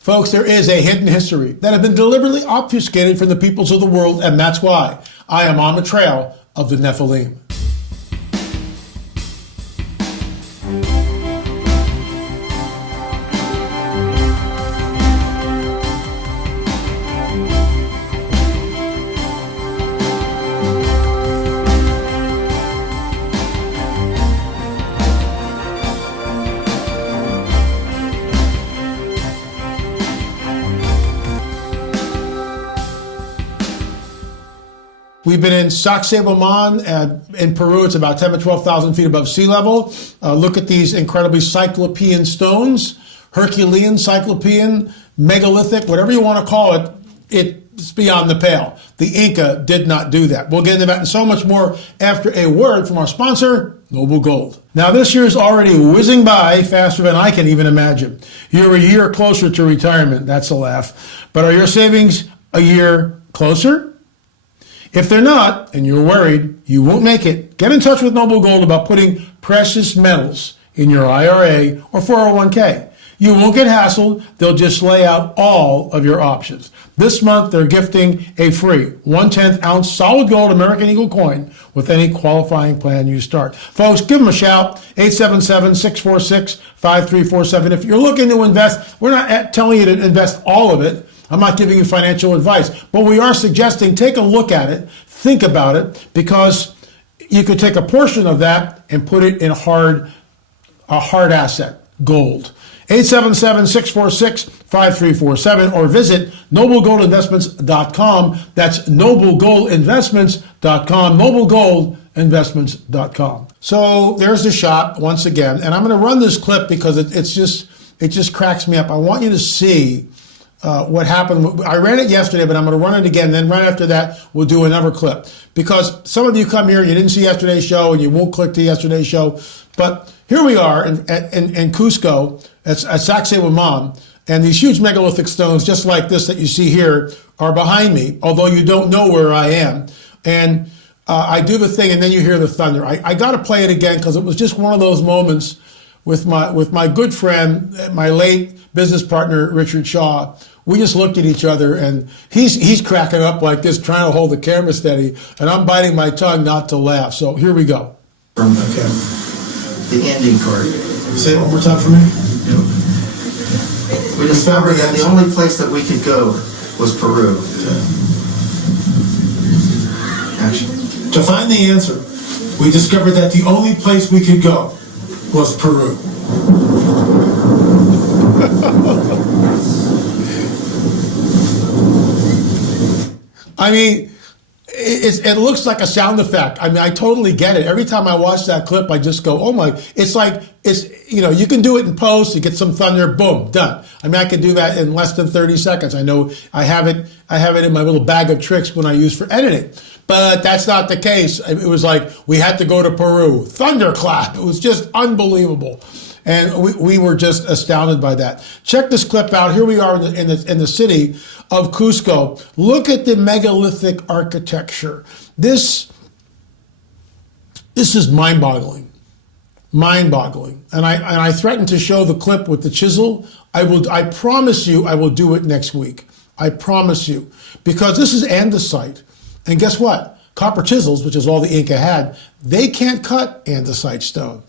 Folks, there is a hidden history that has been deliberately obfuscated from the peoples of the world, and that's why I am on the trail of the Nephilim. We've been in Subsplash in Peru. It's about 10 to 12,000 feet above sea level. Look at these incredibly cyclopean stones, Herculean, cyclopean, megalithic, whatever you want to call it. It's beyond the pale. The Inca did not do that. We'll get into that and so much more after a word from our sponsor, Noble Gold. Now, this year is already whizzing by faster than I can even imagine. You're a year closer to retirement. That's a laugh. But are your savings a year closer? If they're not, and you're worried you won't make it, get in touch with Noble Gold about putting precious metals in your IRA or 401k. You won't get hassled. They'll just lay out all of your options. This month, they're gifting a free 1/10 ounce solid gold American Eagle coin with any qualifying plan you start. Folks, give them a shout, 877-646-5347. If you're looking to invest, we're not telling you to invest all of it. I'm not giving you financial advice, but we are suggesting take a look at it, think about it, because you could take a portion of that and put it in a hard asset, gold. 877-646-5347 or visit noblegoldinvestments.com. That's noblegoldinvestments.com, noblegoldinvestments.com. So there's the shot once again, and I'm going to run this clip because it just cracks me up. I want you to see what happened. I ran it yesterday, but I'm going to run it again. Then right after that, we'll do another clip. Because some of you come here, you didn't see yesterday's show, and you won't click to yesterday's show. But here we are in Cusco, at Sacsayhuaman, and these huge megalithic stones, just like this that you see here, are behind me, although you don't know where I am. And I do the thing, and then you hear the thunder. I got to play it again because it was just one of those moments with my good friend, my late business partner, Richard Shaw. We just looked at each other, and he's cracking up like this, trying to hold the camera steady, and I'm biting my tongue not to laugh. So here we go. Okay. The ending card. Say it one more time for me. Yep. We discovered that the only place that we could go was Peru. Action. To find the answer, we discovered that the only place we could go was Peru. I mean, it looks like a sound effect. I mean, I totally get it. Every time I watch that clip, I just go, oh my, it's like, you can do it in post, you get some thunder, boom, done. I mean, I could do that in less than 30 seconds. I know I have it in my little bag of tricks when I use for editing. But that's not the case. It was like, we had to go to Peru. Thunderclap. It was just unbelievable. And we were just astounded by that. Check this clip out. Here we are in the city of Cusco. Look at the megalithic architecture. This is mind-boggling. Mind-boggling. And I threatened to show the clip with the chisel. I promise you I will do it next week. I promise you. Because this is andesite. And guess what? Copper chisels, which is all the Inca had, they can't cut andesite stone.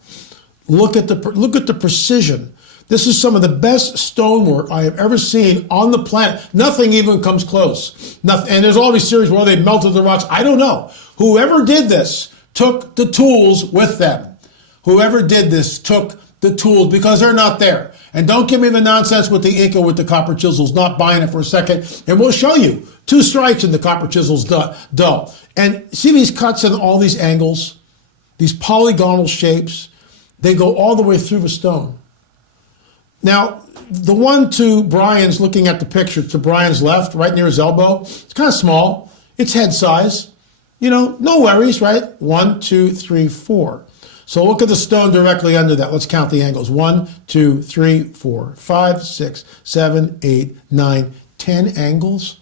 Look at the precision. This is some of the best stonework I have ever seen on the planet. Nothing even comes close. Nothing. And there's all these theories where they melted the rocks. I don't know. Whoever did this took the tools with them. Whoever did this took the tools because they're not there. And don't give me the nonsense with the Inca with the copper chisels. Not buying it for a second. And we'll show you 2 strikes and the copper chisel's dull. And see these cuts and all these angles, these polygonal shapes. They go all the way through the stone. Now, the one to Brian's, looking at the picture, to Brian's left, right near his elbow, it's kind of small. It's head size. No worries, right? 1, 2, 3, 4. So look at the stone directly under that. Let's count the angles. 1, 2, 3, 4, 5, 6, 7, 8, 9, 10 angles.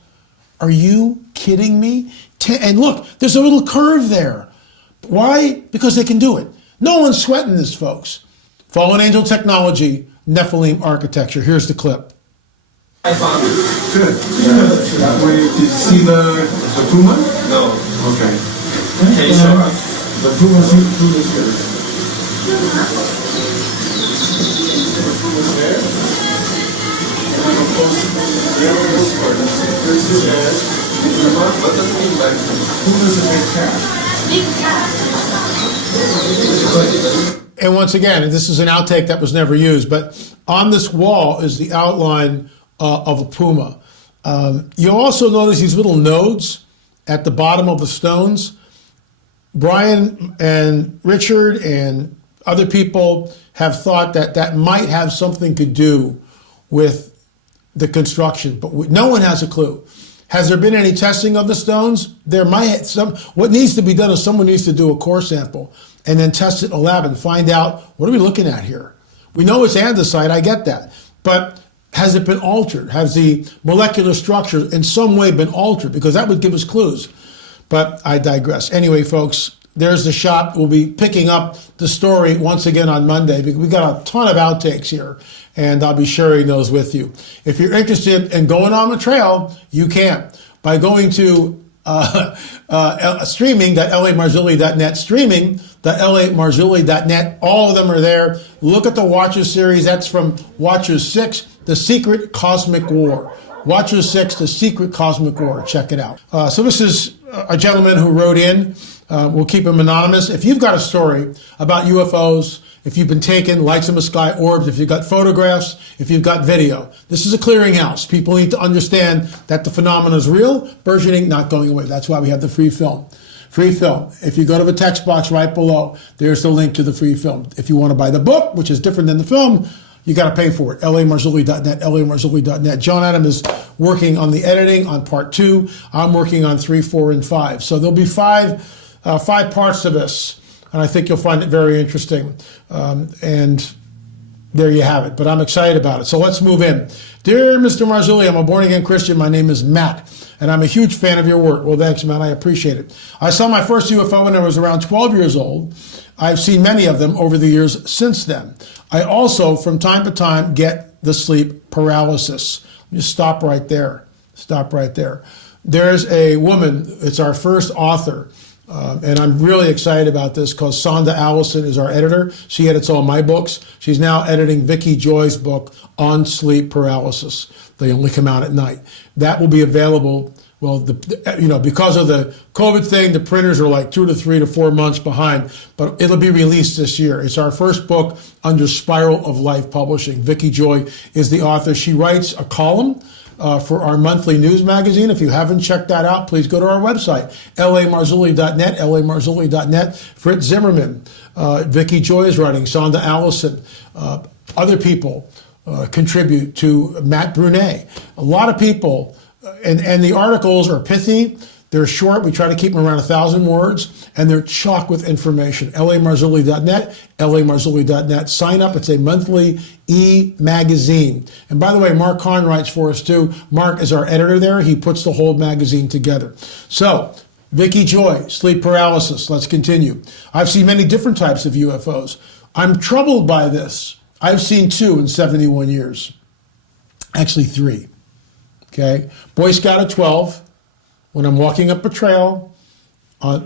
Are you kidding me? 10, and look, there's a little curve there. Why? Because they can do it. No one's sweating this, folks. Fallen angel technology, Nephilim architecture. Here's the clip. I found it. Good. That way, did you see the puma? No. Okay. Can you show us? The puma's good. There. What does it mean by Puma's a big cat. And once again, this is an outtake that was never used, but on this wall is the outline of a puma. You'll also notice these little nodes at the bottom of the stones. Brian and Richard and other people have thought that that might have something to do with the construction, but no one has a clue. Has there been any testing of the stones? There might some. What needs to be done is someone needs to do a core sample and then test it in a lab and find out, what are we looking at here? We know it's andesite, I get that, but has it been altered? Has the molecular structure in some way been altered? Because that would give us clues. But I digress. Anyway, folks, there's the shot. We'll be picking up the story once again on Monday because we've got a ton of outtakes here, and I'll be sharing those with you. If you're interested in going on the trail, you can by going to streaming.lamarzulli.net, streaming.lamarzulli.net. All of them are there. Look at the Watchers series. That's from Watchers 6, The Secret Cosmic War. Watchers 6, The Secret Cosmic War. Check it out. So this is a gentleman who wrote in. We'll keep him anonymous. If you've got a story about UFOs, if you've been taken, lights in the sky, orbs, if you've got photographs, if you've got video, this is a clearinghouse. People need to understand that the phenomenon is real, burgeoning, not going away. That's why we have the free film. Free film. If you go to the text box right below, there's the link to the free film. If you want to buy the book, which is different than the film, you got to pay for it. lamarzulli.net, lamarzulli.net. John Adam is working on the editing on part 2. I'm working on 3, 4, and 5. So there'll be five parts to this. And I think you'll find it very interesting. And there you have it. But I'm excited about it. So let's move in. Dear Mr. Marzulli, I'm a born-again Christian. My name is Matt, and I'm a huge fan of your work. Well, thanks, Matt. I appreciate it. I saw my first UFO when I was around 12 years old. I've seen many of them over the years since then. I also, from time to time, get the sleep paralysis. Just stop right there. Stop right there. There's a woman, it's our first author, and I'm really excited about this because Sonda Allison is our editor. She edits all my books. She's now editing Vicky Joy's book on sleep paralysis. They only come out at night. That will be available. Well, because of the COVID thing, the printers are like 2 to 3 to 4 months behind, but it'll be released this year. It's our first book under Spiral of Life Publishing. Vicky Joy is the author. She writes a column for our monthly news magazine. If you haven't checked that out, please go to our website, lamarzulli.net, lamarzulli.net. Fritz Zimmerman, Vicky Joy is writing, Sonda Allison, other people contribute to Matt Brunet. A lot of people, and the articles are pithy, they're short, we try to keep them around 1,000 words, and they're chock with information. lamarzulli.net, lamarzulli.net. Sign up, it's a monthly e-magazine. And by the way, Mark Kahn writes for us too. Mark is our editor there, he puts the whole magazine together. So, Vicky Joy, sleep paralysis, let's continue. I've seen many different types of UFOs. I'm troubled by this. I've seen 2 in 71 years. Actually 3. Okay? Boy Scout at 12, when I'm walking up a trail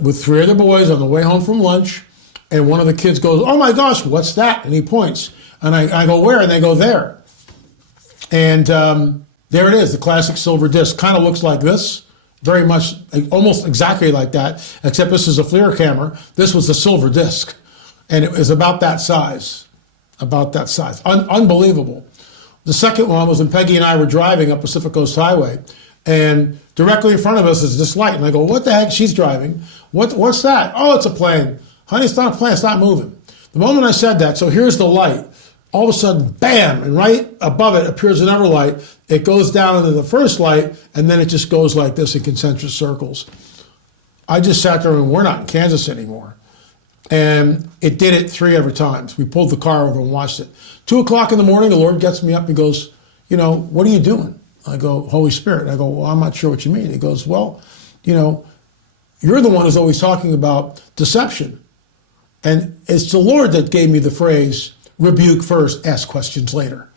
with 3 other boys on the way home from lunch, and one of the kids goes, "Oh my gosh, what's that?" And he points. And I go, "Where?" And they go, "There." And there it is, the classic silver disc. Kind of looks like this, very much, almost exactly like that, except this is a FLIR camera. This was the silver disc. And it was about that size. About that size. Unbelievable. The second one was when Peggy and I were driving up Pacific Coast Highway, and directly in front of us is this light. And I go, "What the heck?" She's driving. What's that? "Oh, it's a plane." "Honey, it's not a plane. It's not moving." The moment I said that, so here's the light. All of a sudden, bam, and right above it appears another light. It goes down into the first light, and then it just goes like this in concentric circles. I just sat there and we're not in Kansas anymore. And it did it 3 other times. We pulled the car over and watched it. 2 o'clock in the morning, the Lord gets me up and goes, "What are you doing?" I go, "Holy Spirit." I go, "Well, I'm not sure what you mean." He goes, "Well, you're the one who's always talking about deception. And it's the Lord that gave me the phrase, rebuke first, ask questions later.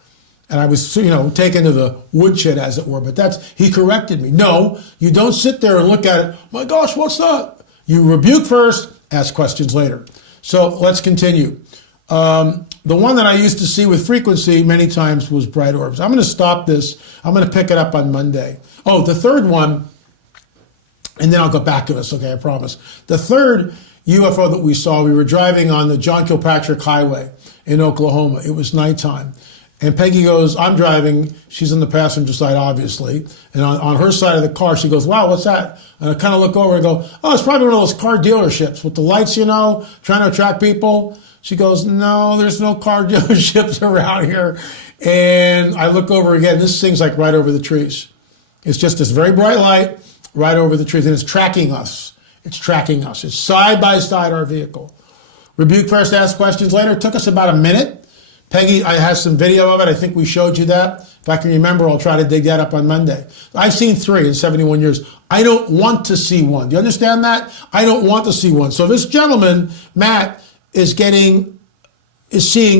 And I was, taken to the woodshed, as it were. But he corrected me. No, you don't sit there and look at it. My gosh, what's that? You rebuke first, ask questions later. So let's continue. The one that I used to see with frequency many times was bright orbs. I'm going to stop this. I'm going to pick it up on Monday. Oh, the third one, and then I'll go back to this, okay, I promise. The third UFO that we saw, we were driving on the John Kilpatrick Highway in Oklahoma. It was nighttime. And Peggy goes, I'm driving. She's in the passenger side, obviously. And on her side of the car, she goes, wow, what's that? And I kind of look over and go, oh, it's probably one of those car dealerships with the lights, trying to attract people. She goes, no, there's no car dealerships around here. And I look over again. This thing's like right over the trees. It's just this very bright light right over the trees. And it's tracking us. It's tracking us. It's side by side our vehicle. Rebuke first, ask questions later. It took us about a minute. Peggy, I have some video of it. I think we showed you that. If I can remember, I'll try to dig that up on Monday. I've seen 3 in 71 years. I don't want to see one. Do you understand that? I don't want to see one. So this gentleman, Matt, is seeing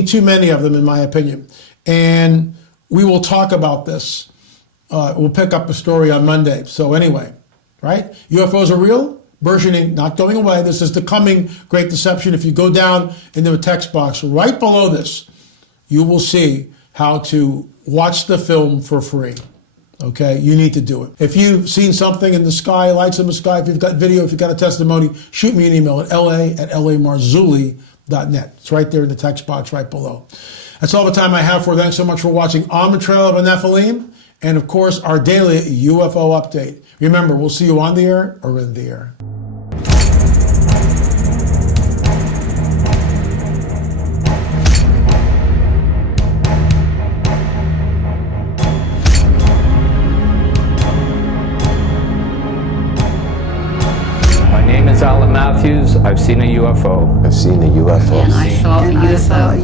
too many of them, in my opinion. And we will talk about this. We'll pick up a story on Monday. So anyway, right? UFOs are real. Versioning not going away. This is the coming Great Deception. If you go down into the text box right below this, you will see how to watch the film for free. Okay, you need to do it. If you've seen something in the sky, lights in the sky, if you've got video, if you've got a testimony, shoot me an email at la@lamarzulli.net. It's right there in the text box right below. That's all the time I have for you. Thanks so much for watching On the Trail of a Nephilim, and of course, our daily UFO update. Remember, we'll see you on the air or in the air. Matthews, I've seen a UFO. I've seen a UFO. And I saw a UFO.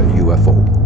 A UFO.